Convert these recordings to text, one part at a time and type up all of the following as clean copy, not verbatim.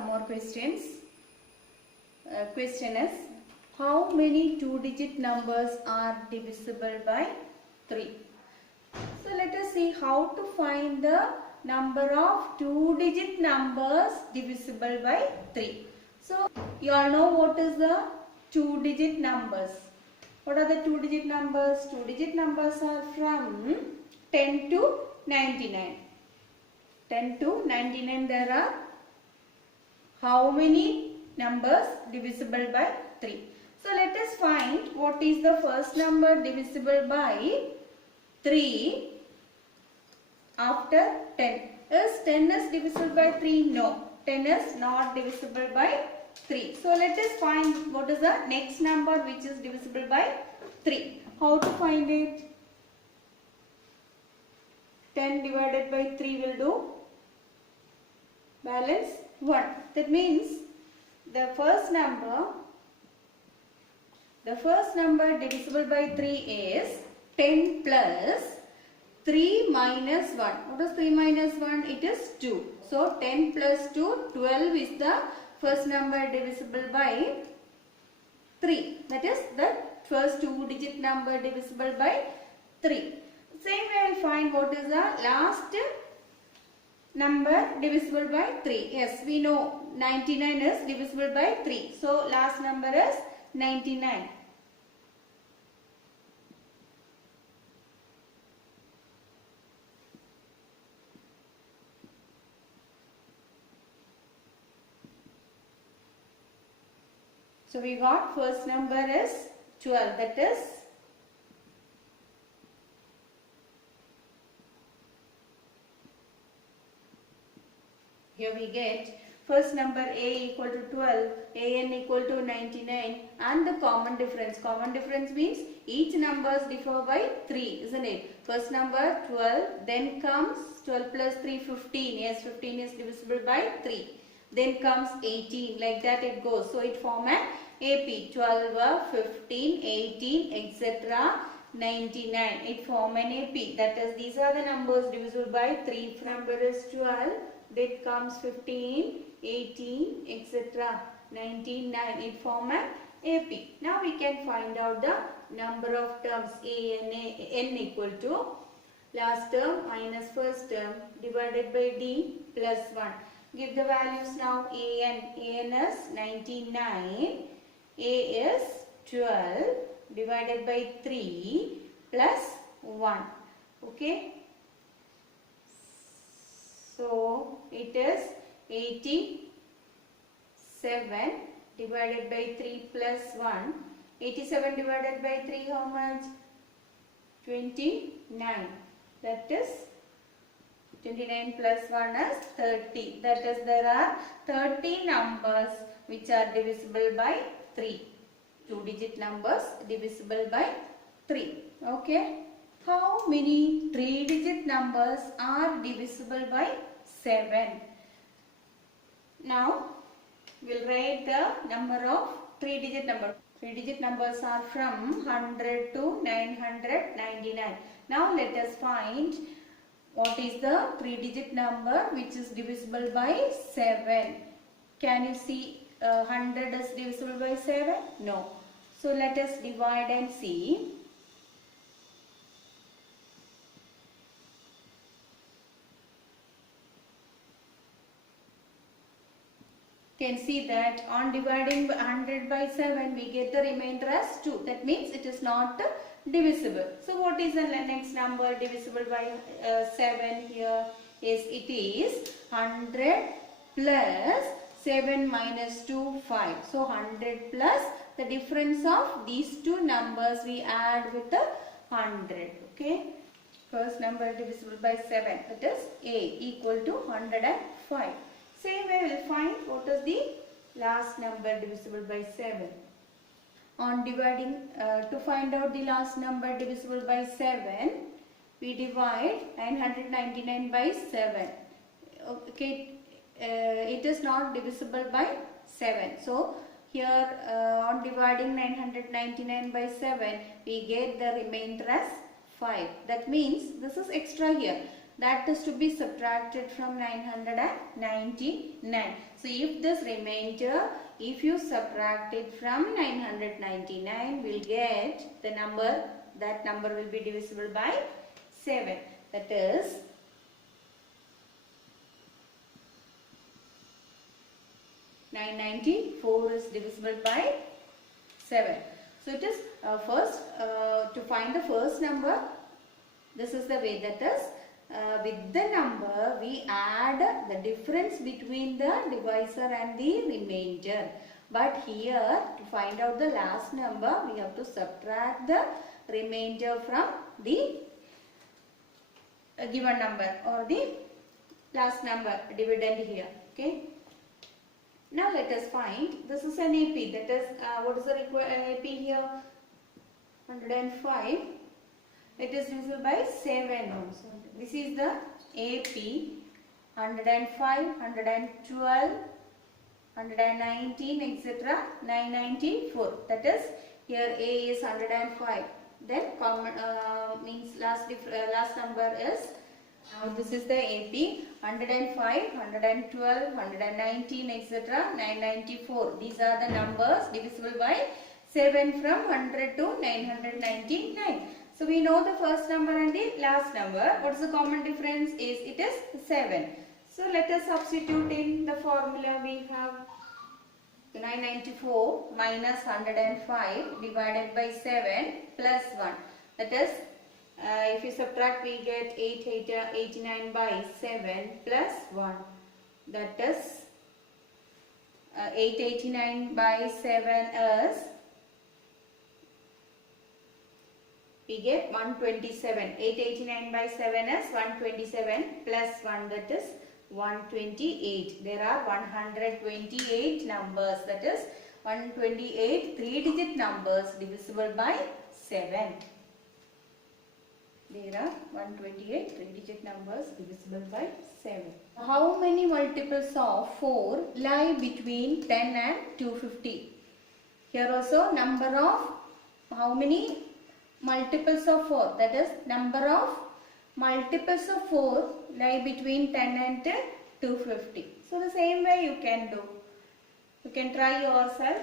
some more questions. Question is, how many two-digit numbers are divisible by 3? So let us see how to find the number of two-digit numbers divisible by 3. So you all know what is the two-digit numbers. What are the two-digit numbers? Two-digit numbers are from 10 to 99. 10 to 99 there are how many numbers divisible by 3? So let us find what is the first number divisible by 3 after 10. Is 10 is divisible by 3? No. 10 is not divisible by 3. So let us find what is the next number which is divisible by 3. How to find it? 10 divided by 3 will do balance 1. That means the first number divisible by 3 is 10 plus 3 minus 1. What is 3 minus 1? It is 2. So 10 plus 2, 12 is the first number divisible by 3. That is the first two-digit number divisible by 3. Same way I will find what is the last number divisible by 3. Yes, we know 99 is divisible by 3. So last number is 99. So we got first number is 12. That is here we get first number A equal to 12, AN equal to 99 and the common difference. Common difference means each numbers differ by 3, isn't it? First number 12, then comes 12 plus 3, 15. Yes, 15 is divisible by 3. Then comes 18, like that it goes. So it form an AP, 12, 15, 18, etc. 99. It form an AP. That is, these are the numbers divisible by 3. If number is 12, then comes 15, 18, etc. 99. It form an AP. Now we can find out the number of terms N equal to last term minus first term divided by D plus 1. Give the values now. AN is 99, A is 12 divided by 3 plus 1. Okay. So it is 87 divided by 3 plus 1. 87 divided by 3 how much? 29. That is 29 plus 1 is 30. That is, there are 30 numbers which are divisible by 3. Two-digit numbers divisible by 3. Okay. How many three-digit numbers are divisible by 7? Now, we'll write the number of three-digit number. Three-digit numbers are from 100 to 999. Now, let us find what is the three-digit number which is divisible by 7. Can you see 100 is divisible by 7? No. So let us divide and see. Can see that on dividing 100 by 7 we get the remainder as 2. That means it is not divisible. So what is the next number divisible by 7 here? Is it is 100 plus 7 minus 2, 5. So 100 plus the difference of these two numbers we add with the 100. Okay. First number divisible by 7. That is A equal to 105. Same way we will find what is the last number divisible by 7. On dividing, to find out the last number divisible by 7, we divide 999 by 7. Okay, it is not divisible by 7. So, here on dividing 999 by 7, we get the remainder as 5. That means this is extra here. that is to be subtracted from 999. So if this remainder, if you subtract it from 999, we'll get the number, that number will be divisible by 7. That is 994 is divisible by 7. So it is first to find the first number, this is the way, that is with the number we add the difference between the divisor and the remainder. But here to find out the last number we have to subtract the remainder from the given number or the last number dividend here. Okay. Now let us find, this is an AP, that is what is the AP here? 105. It is divisible by 7 also. This is the AP, 105, 112, 119, etc. 994. That is, here A is 105. Then common means last number is, this is the AP, 105, 112, 119, etc. 994. These are the numbers divisible by 7 from 100 to 999. So we know the first number and the last number. What is the common difference? It is 7. So let us substitute in the formula. We have 994 minus 105 divided by 7 plus 1. That is, if you subtract, we get 889 by 7 plus 1. That is 889 by 7 is, we get 127. 889 by 7 is 127 plus 1, that is 128. There are 128 numbers, that is 128 3-digit numbers divisible by 7. There are 128 3-digit numbers divisible by 7. How many multiples of 4 lie between 10 and 250? Here also number of how many multiples of 4, that is number of multiples of 4 lie between 10 and 250. So the same way you can do. You can try yourself.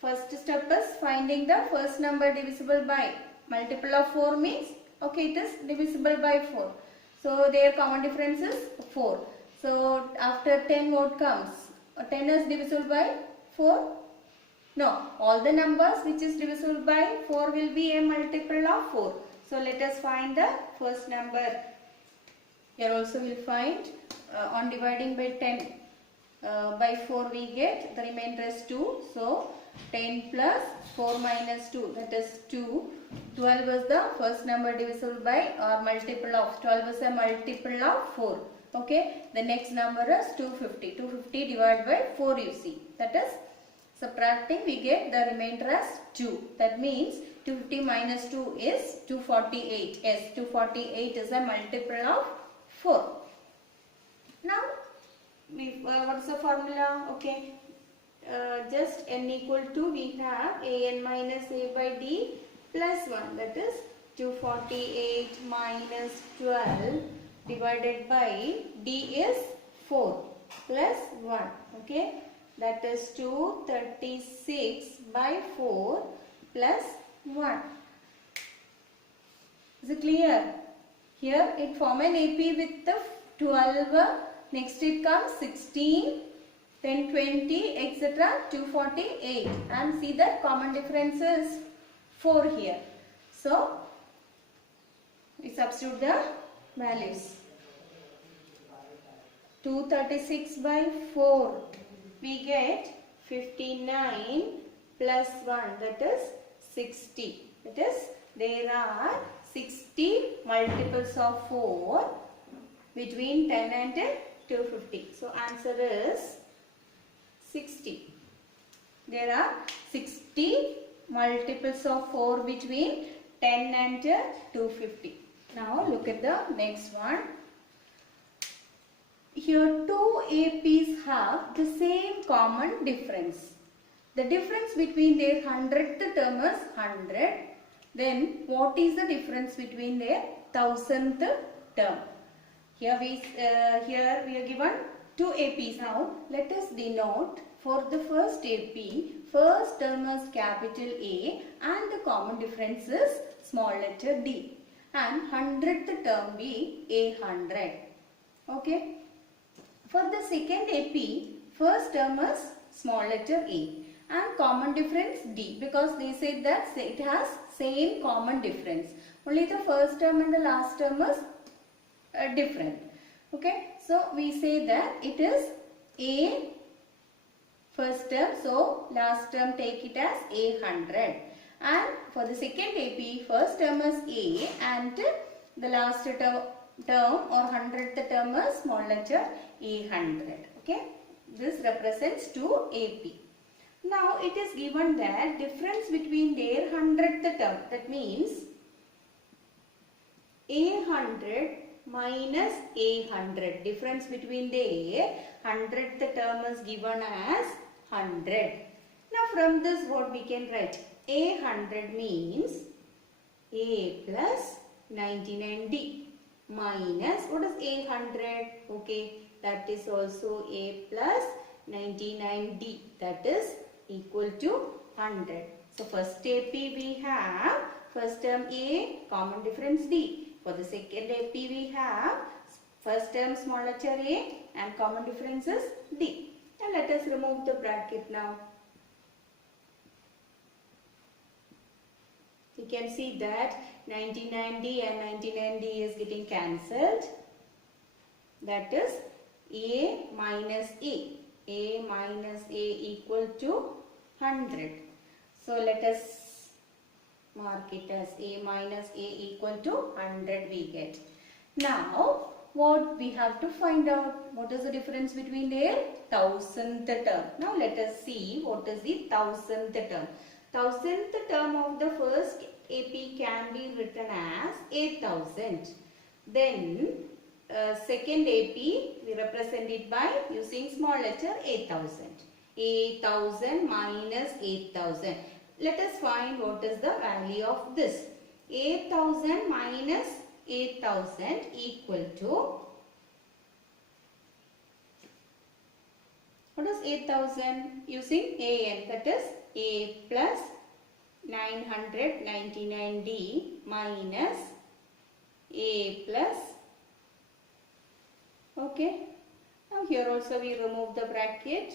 First step is finding the first number divisible by. Multiple of 4 means, okay, it is divisible by 4. So their common difference is 4. So after 10 what comes? 10 is divisible by 4? No, all the numbers which is divisible by 4 will be a multiple of 4. So let us find the first number. Here also we will find on dividing by 10 by 4 we get the remainder is 2. So 10 plus 4 minus 2, that is 2. 12 is the first number divisible by or multiple of, 12 is a multiple of 4. Okay, the next number is 250. 250 divided by 4 you see. That is, subtracting we get the remainder as 2. That means 250 minus 2 is 248. Yes, 248 is a multiple of 4. Now, what is the formula? Okay, just n equal to, we have an minus a by d plus 1. That is 248 minus 12 divided by d is 4 plus 1. Okay. That is 236 by 4 plus 1. Is it clear? Here it form an AP with the 12. Next it comes 16, then 20, etc. 248. And see that common difference is 4 here. So we substitute the values. 236 by 4. We get 59 plus 1, that is 60. That is, there are 60 multiples of 4 between 10 and 250. So answer is 60. There are 60 multiples of 4 between 10 and 250. Now look at the next one. Here two APs have the same common difference. The difference between their 100th term is 100. Then what is the difference between their 1000th term? Here we are given two APs. Now let us denote for the first AP. First term is capital A and the common difference is small letter d. And 100th term be A100. Okay. For the second AP, first term is small letter a and common difference d, because they said that it has same common difference. Only the first term and the last term is different. Okay. So we say that it is a first term, so last term take it as A100. And for the second AP, first term is A and the last term or 100th term is small letter A100. Okay. This represents 2 AP. Now it is given that difference between their 100th term, that means A100 minus A100. Difference between their 100th term is given as 100. Now from this what we can write? A100 means A plus 99D minus, what is A100? Okay, that is also A plus 99D, that is equal to 100. So first AP we have first term A, common difference D. For the second AP we have first term small letter a and common difference is D. Now let us remove the bracket now. You can see that 99D and 99D is getting cancelled. That is A minus A. A minus A equal to 100. So let us mark it as A minus A equal to 100 we get. Now what we have to find out? What is the difference between their 1000th term? Now let us see what is the 1000th term. 1000th term of the first AP can be written as 8000. Then second AP we represent it by using small letter 8000. 8000 minus 8000. Let us find what is the value of this. 8000 minus 8000 equal to, what is 8000? Using AN, that is A plus 999D minus A plus, okay. Now here also we remove the bracket.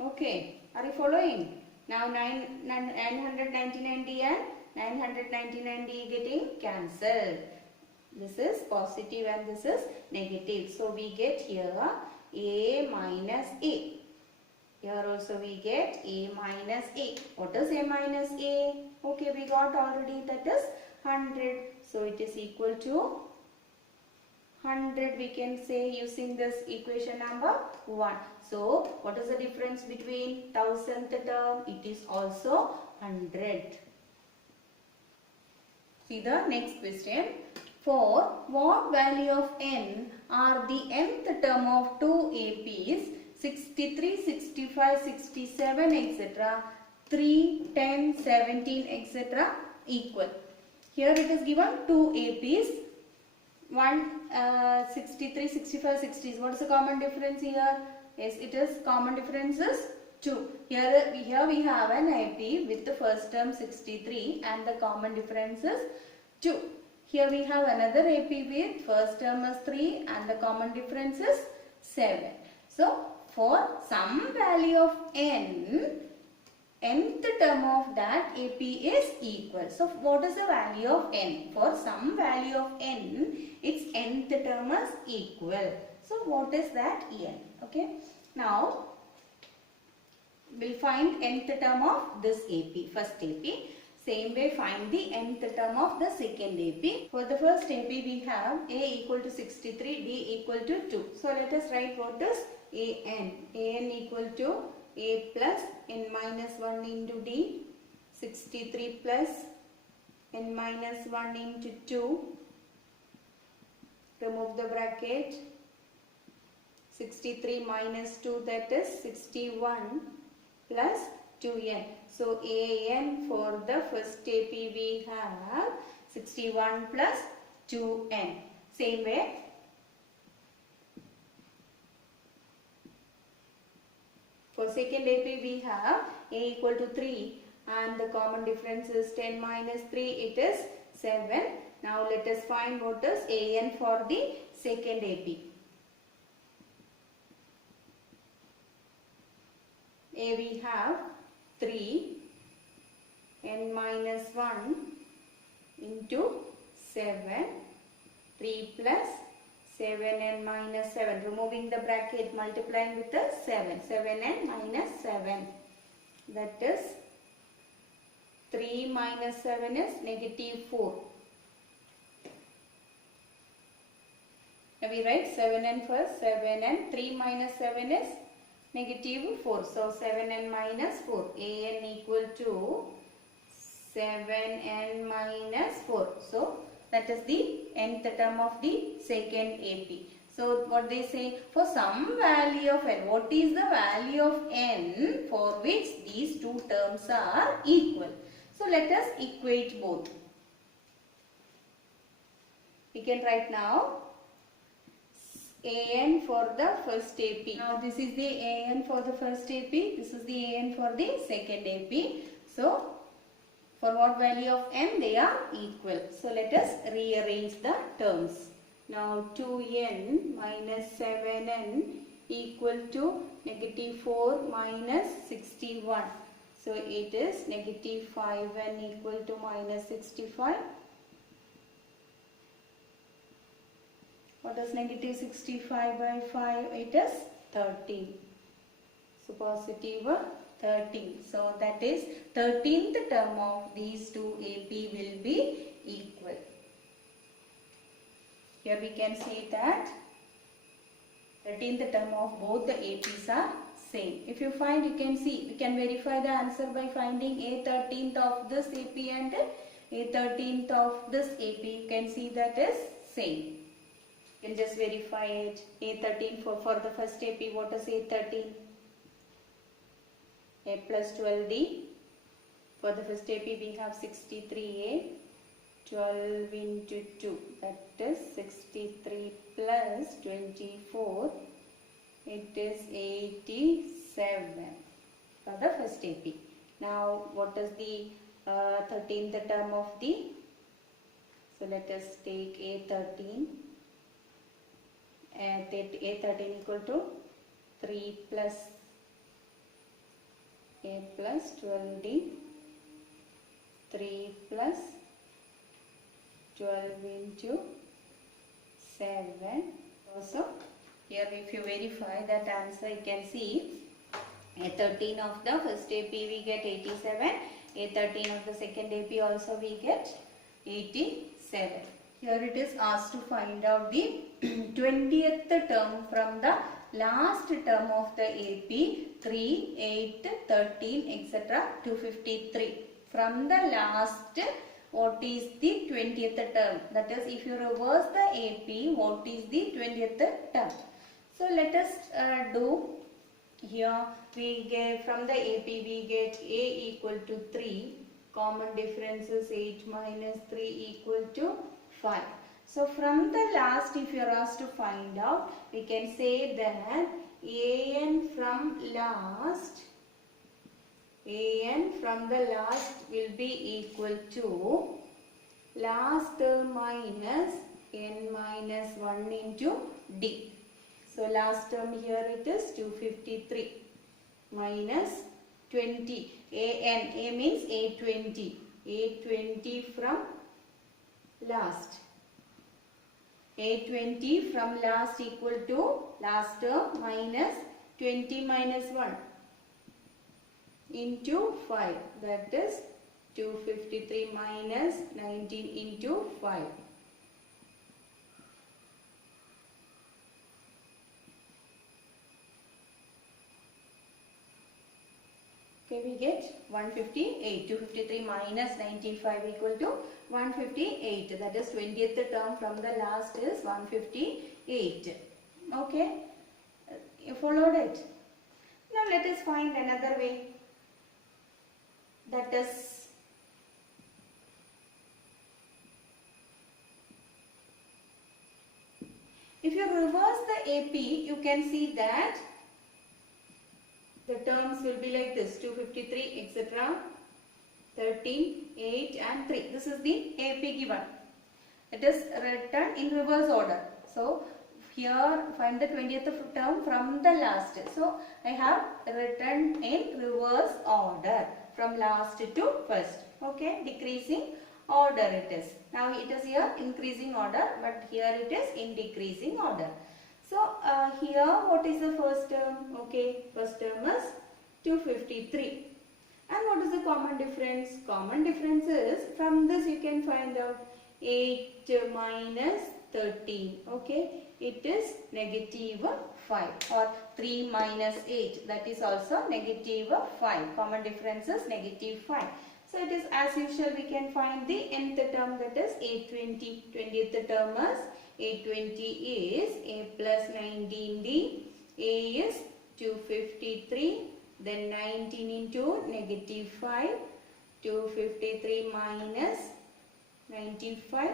Okay, are you following? Now 999D and 999D getting cancelled. This is positive and this is negative. So we get here A minus A. Here also we get A minus A. What is A minus A? Okay, we got already, that is 100. So it is equal to 100 we can say using this equation number 1. So what is the difference between 1000th term? It is also 100. See the next question. For what value of n are the nth term of two APs 63, 65, 67 etc. 3, 10, 17 etc. equal? Here it is given two APs. 63, 65, 60. What is the common difference here? Yes, it is common difference is 2. Here we have an AP with the first term 63 and the common difference is 2. Here we have another AP with first term is 3 and the common difference is 7. So for some value of nth term of that AP is equal. So what is the value of n? For some value of n, its nth term is equal. So what is that? N. Okay. Now we'll find nth term of this AP, first AP. Same way find the nth term of the second AP. For the first AP we have A equal to 63, D equal to 2. So let us write what is AN. AN equal to A plus n minus 1 into D, 63 plus n minus 1 into 2, remove the bracket, 63 minus 2, that is 61 plus 2n. So an for the first AP we have 61 plus 2n. Same way. For second AP we have a equal to 3 and the common difference is 10 minus 3, it is 7. Now let us find what is an for the second AP. A we have 3 n minus 1 into 7, 3 plus 7n minus 7, removing the bracket, multiplying with the 7, 7n minus 7, that is 3 minus 7 is negative 4. Now we write 7n first, 7n, 3 minus 7 is negative 4, so 7n minus 4, an equal to 7n minus 4, so that is the nth term of the second AP. So what they say, for some value of n, what is the value of n for which these two terms are equal? So let us equate both. We can write now an for the first AP. Now this is the an for the first AP, this is the an for the second AP. So for what value of n they are equal. So let us rearrange the terms. Now 2n minus 7n equal to negative 4 minus 61. So it is negative 5n equal to minus 65. What is negative 65 by 5? It is 13. So positive 13. So that is 13th term of these two AP will be equal. Here we can see that 13th term of both the APs are same. If you find, you can see, we can verify the answer by finding a 13th of this AP and a 13th of this AP. You can see that is same. You can just verify it. A13 for the first AP, what is A13? A plus 12D. For the first AP we have 63A. 12 into 2, that is 63 plus 24. It is 87 for the first AP. Now what is the 13th term of the? So let us take A13. A13 equal to 3 plus A plus 12D, 3 plus 12 into 7. Also here if you verify that answer, you can see A13 of the first AP we get 87, A13 of the second AP also we get 87. Here it is asked to find out the 20th term from the last term of the AP 3, 8, 13 etc. to 53. From the last, what is the 20th term? That is, if you reverse the AP, what is the 20th term? So let us do. Here we get from the AP we get A equal to 3. Common difference is 8 minus 3 equal to 5. So from the last, if you are asked to find out, we can say that an from the last will be equal to last term minus n minus 1 into d. So last term here it is 253 minus 20. A means A20. A20 from last. A20 from last equal to last term minus 20 minus 1 into 5. That is 253 minus 19 into 5. Okay, we get 158. 253 minus 95 equal to 158. That is 20th term from the last is 158. Okay, you followed it. Now let us find another way. that is if you reverse the AP, you can see that the terms will be like this: 253, etc., 13, 8 and 3. This is the AP given. It is written in reverse order. So here find the 20th term from the last. So I have written in reverse order from last to first. Okay, decreasing order it is. Now it is here increasing order, but here it is in decreasing order. So here what is the first term? Okay, first term is 253. And what is the common difference? Common difference is, from this you can find out 8 minus 13. Okay, it is negative 5, or 3 minus 8, that is also negative 5. Common difference is negative 5. So it is as usual, we can find the nth term, that is 820. 20th term is 820 is a plus 19d, a is 253, then 19 into negative 5, 253 minus 95,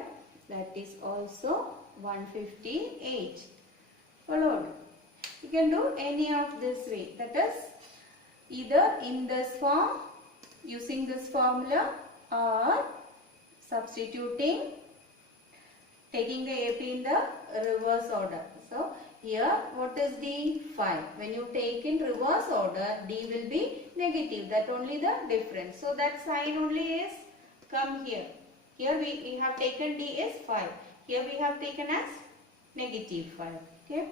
that is also 158. Followed. You can do any of this way, that is either in this form using this formula, or substituting, taking the AP in the reverse order. So here what is the 5? When you take in reverse order, D will be negative. That only the difference. So that sign only is come here. Here we have taken D as 5. Here we have taken as negative 5. Okay.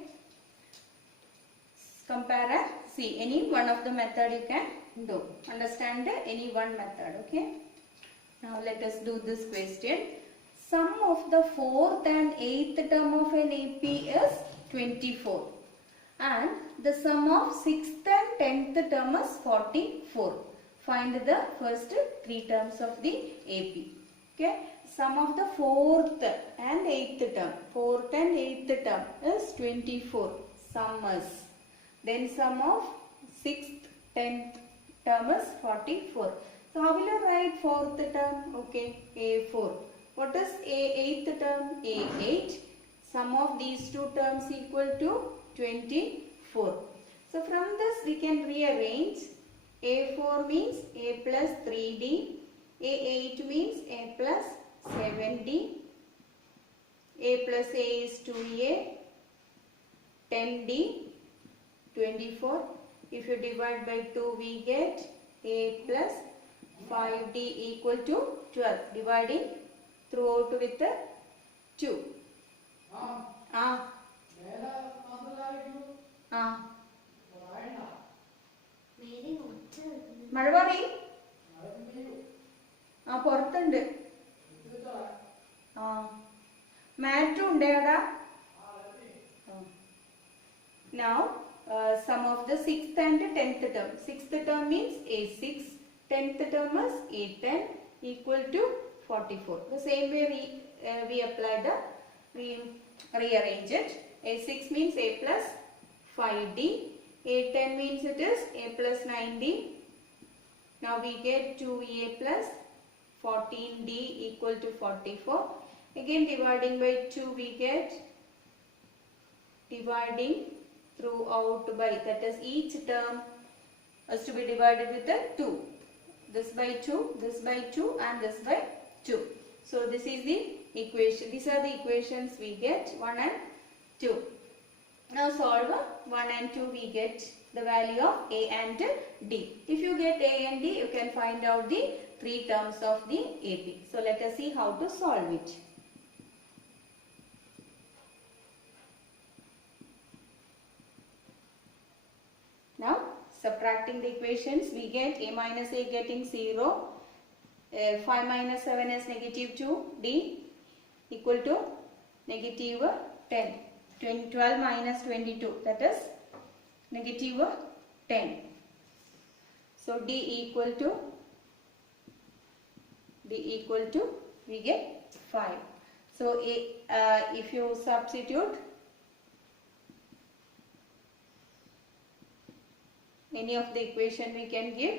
Compare and see any one of the method you can do. Understand any one method. Okay. Now let us do this question. Sum of the 4th and 8th term of an AP is 24. And the sum of 6th and 10th term is 44. Find the first 3 terms of the AP. Okay. Sum of the 4th and 8th term. 4th and 8th term is 24. Sum is. Then sum of 6th, 10th term is 44. So how will you write 4th term? Okay. A4. What is a 8th term? A8. Sum of these two terms equal to 24. So from this we can rearrange. A4 means A plus 3D. A8 means A plus 7D. A plus A is 2A. 10D. 24. If you divide by 2, we get A plus 5D equal to 12. Dividing throughout with the 2. മഴ പറയും പുറത്തുണ്ട് മാറ്റും ഉണ്ട് എടാ Now sum of the 6th and 10th term. 6th term means A6, 10th term is A10 equal to 44. The same way we apply we rearrange it. A6 means A plus 5D. A10 means it is A plus 9D. Now we get 2A plus 14D equal to 44. Again dividing by 2 we get dividing throughout by, that is each term has to be divided with the 2. This by 2, this by 2 and this by 2. So this is the equation. These are the equations we get 1 and 2. Now solve 1 and 2, we get the value of A and D. If you get A and D, you can find out the 3 terms of the AP. So let us see how to solve it. Now subtracting the equations, we get A minus A getting 0, 5 minus 7 is negative 2, D equal to negative 10, 12 minus 22, that is negative 10. So D equal to we get 5. So if you substitute any of the equation, we can give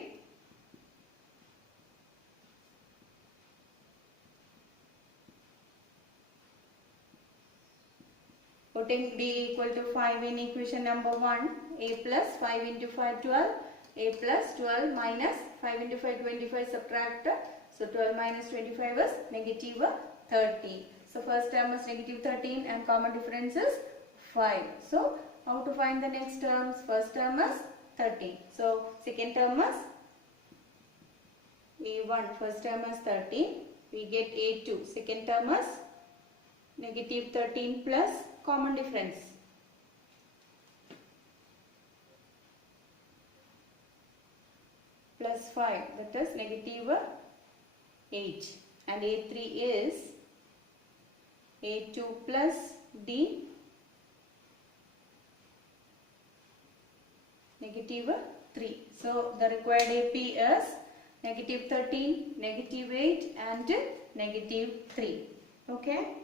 Putting d equal to 5 in equation number 1, a plus 5 into 5 12, a plus 12 minus 5 into 5 25, subtract. So 12 minus 25 is negative 13. So first term is negative 13 and common difference is 5. So how to find the next terms? First term is 13. So second term is a1. First term is 13. We get a2. Second term is negative 13 plus common difference. Plus 5, that is negative 8. And a3 is a2 plus d negative 3. So the required AP is negative 13, negative 8 and negative 3. Okay.